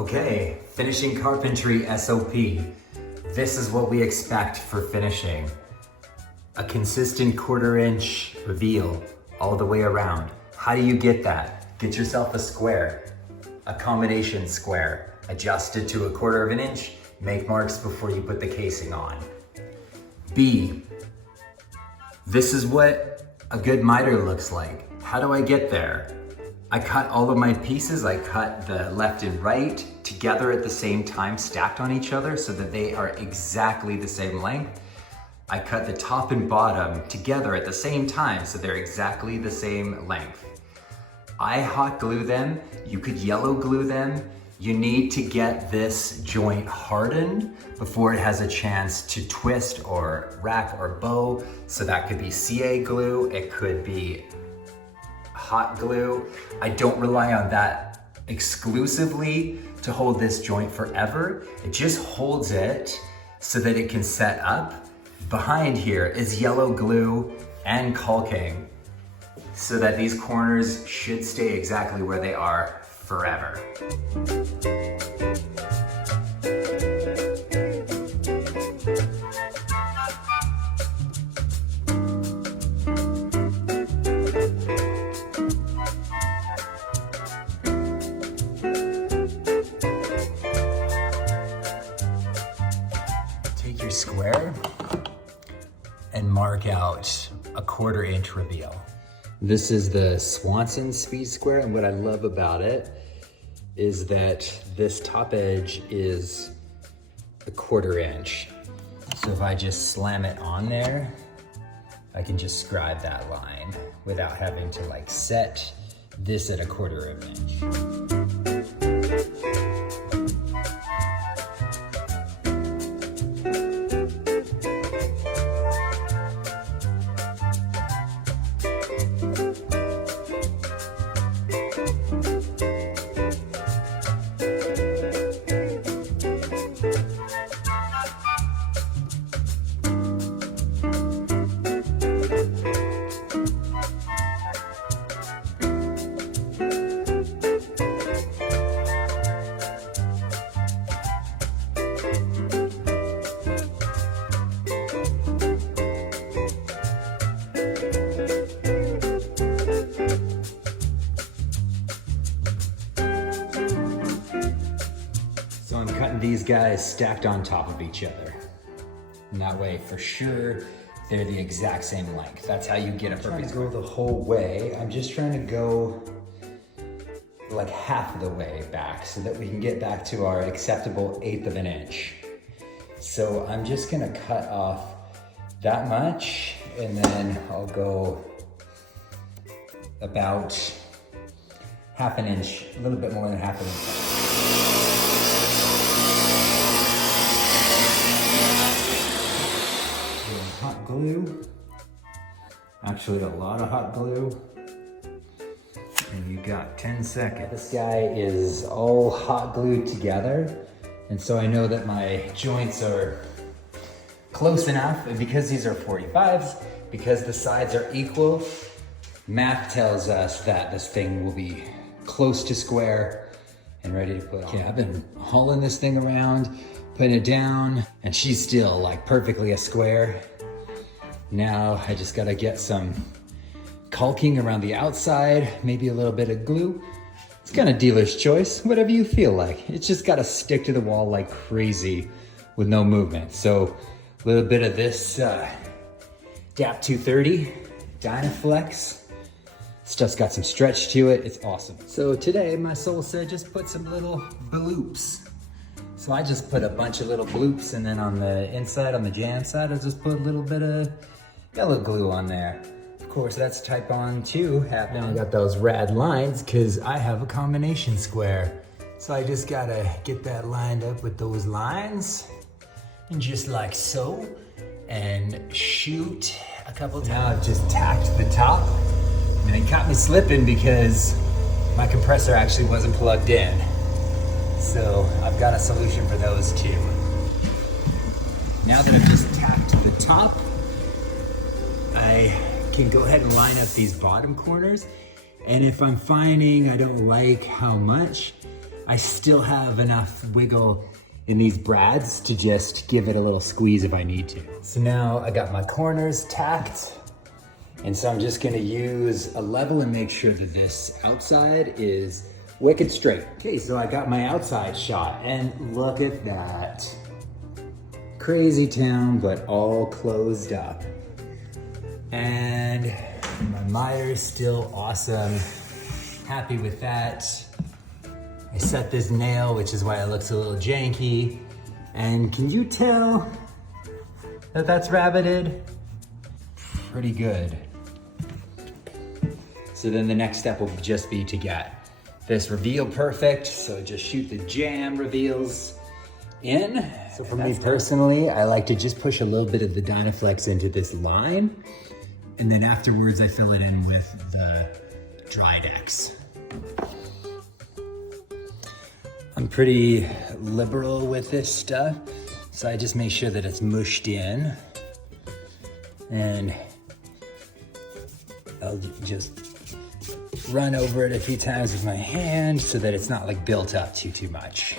Okay, finishing carpentry SOP. This is what we expect for finishing. A consistent 1/4 inch reveal all the way around. How do you get that? Get yourself a square, a combination square. Adjust it to a 1/4 inch, make marks before you put the casing on. B, this is what a good miter looks like. How do I get there? I cut all of my pieces. I cut the left and right together at the same time, stacked on each other so that they are exactly the same length. I cut the top and bottom together at the same time so they're exactly the same length. I hot glue them. You could yellow glue them. You need to get this joint hardened before it has a chance to twist or wrap or bow. So that could be CA glue, it could be hot glue. I don't rely on that exclusively to hold this joint forever. It just holds it so that it can set up. Behind here is yellow glue and caulking so that these corners should stay exactly where they are forever. Take your square and mark out a 1/4 inch reveal. This is the Swanson Speed Square, and what I love about it is that this top edge is a 1/4 inch. So if I just slam it on there, I can just scribe that line without having to like set this at a 1/4 inch. So I'm cutting these guys stacked on top of each other. And that way, for sure, they're the exact same length. That's how you get a perfect square. Go the whole way. I'm just trying to go like half of the way back so that we can get back to our acceptable 1/8 of an inch. So I'm just gonna cut off that much and then I'll go about 1/2 an inch, a little bit more than 1/2 an inch. Hot glue, actually a lot of hot glue, and you got 10 seconds. This guy is all hot glued together, and so I know that my joints are close enough, and because these are 45s, because the sides are equal, math tells us that this thing will be close to square and ready to put on. Okay, I've been hauling this thing around, putting it down, and she's still like perfectly a square. Now I just gotta get some caulking around the outside, maybe a little bit of glue. It's kind of dealer's choice, whatever you feel like. It's just gotta stick to the wall like crazy with no movement. So a little bit of this DAP 230 Dynaflex. Stuff's got some stretch to it, it's awesome. So today my soul said just put some little bloops. So I just put a bunch of little bloops, and then on the inside, on the jam side, I just put a little bit of yellow glue on there. Of course, that's type on 2 happening. Now I got those rad lines because I have a combination square. So I just gotta get that lined up with those lines, and just like so, and shoot a couple times. Now I've just tacked the top, and it caught me slipping because my compressor actually wasn't plugged in. So I've got a solution for those too. Now that I've just tacked the top, I can go ahead and line up these bottom corners. And if I'm finding I don't like how much, I still have enough wiggle in these brads to just give it a little squeeze if I need to. So now I got my corners tacked, and so I'm just gonna use a level and make sure that this outside is wicked straight. Okay, so I got my outside shot, and look at that. Crazy town, but all closed up. And my miter's still awesome. Happy with that. I set this nail, which is why it looks a little janky. And can you tell that that's rabbited? Pretty good. So then the next step will just be to get this reveal perfect. So just shoot the jam reveals in. So for me personally, I like to just push a little bit of the Dynaflex into this line. And then afterwards I fill it in with the Drydex. I'm pretty liberal with this stuff, so I just make sure that it's mushed in, and I'll just run over it a few times with my hand so that it's not like built up too much.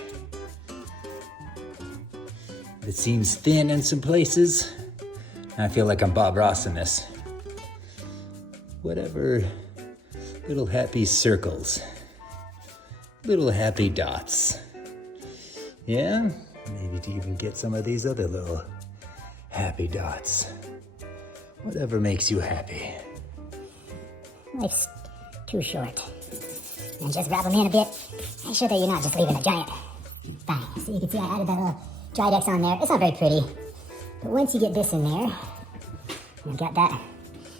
It seems thin in some places. I feel like I'm Bob Ross in this. Whatever, little happy circles. Little happy dots. Yeah? Maybe to even get some of these other little happy dots. Whatever makes you happy. Life's too short. And just wrap them in a bit. Make sure that you're not just leaving a giant thing. So you can see I added that little Drydex on there. It's not very pretty. But once you get this in there, you've got that.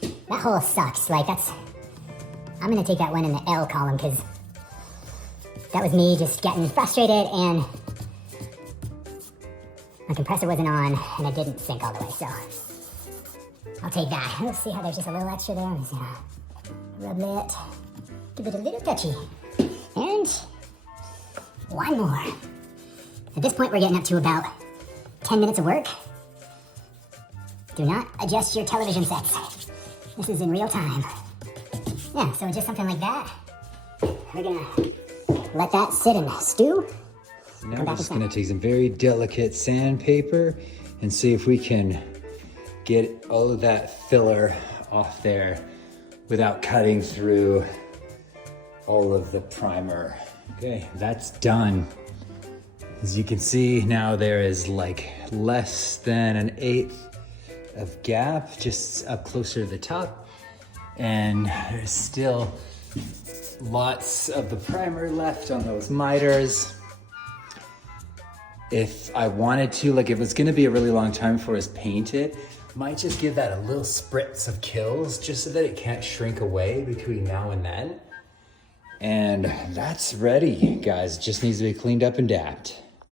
That hole sucks. Like that's, I'm gonna take that one in the L column because that was me just getting frustrated and my compressor wasn't on and it didn't sync all the way, so I'll take that. Let's see how there's just a little extra there. Let me see how. Rub it, give it a little touchy. And one more. At this point, we're getting up to about 10 minutes of work. Do not adjust your television sets. This is in real time. Yeah, so just something like that. We're gonna let that sit and stew. Now we're just gonna take some very delicate sandpaper and see if we can get all of that filler off there without cutting through all of the primer. Okay, that's done. As you can see, now there is like less than 1/8 of gap just up closer to the top. And there's still lots of the primer left on those miters. If I wanted to, like if it's gonna be a really long time before it's painted, might just give that a little spritz of Kilz just so that it can't shrink away between now and then. And that's ready, guys. It just needs to be cleaned up and dapped.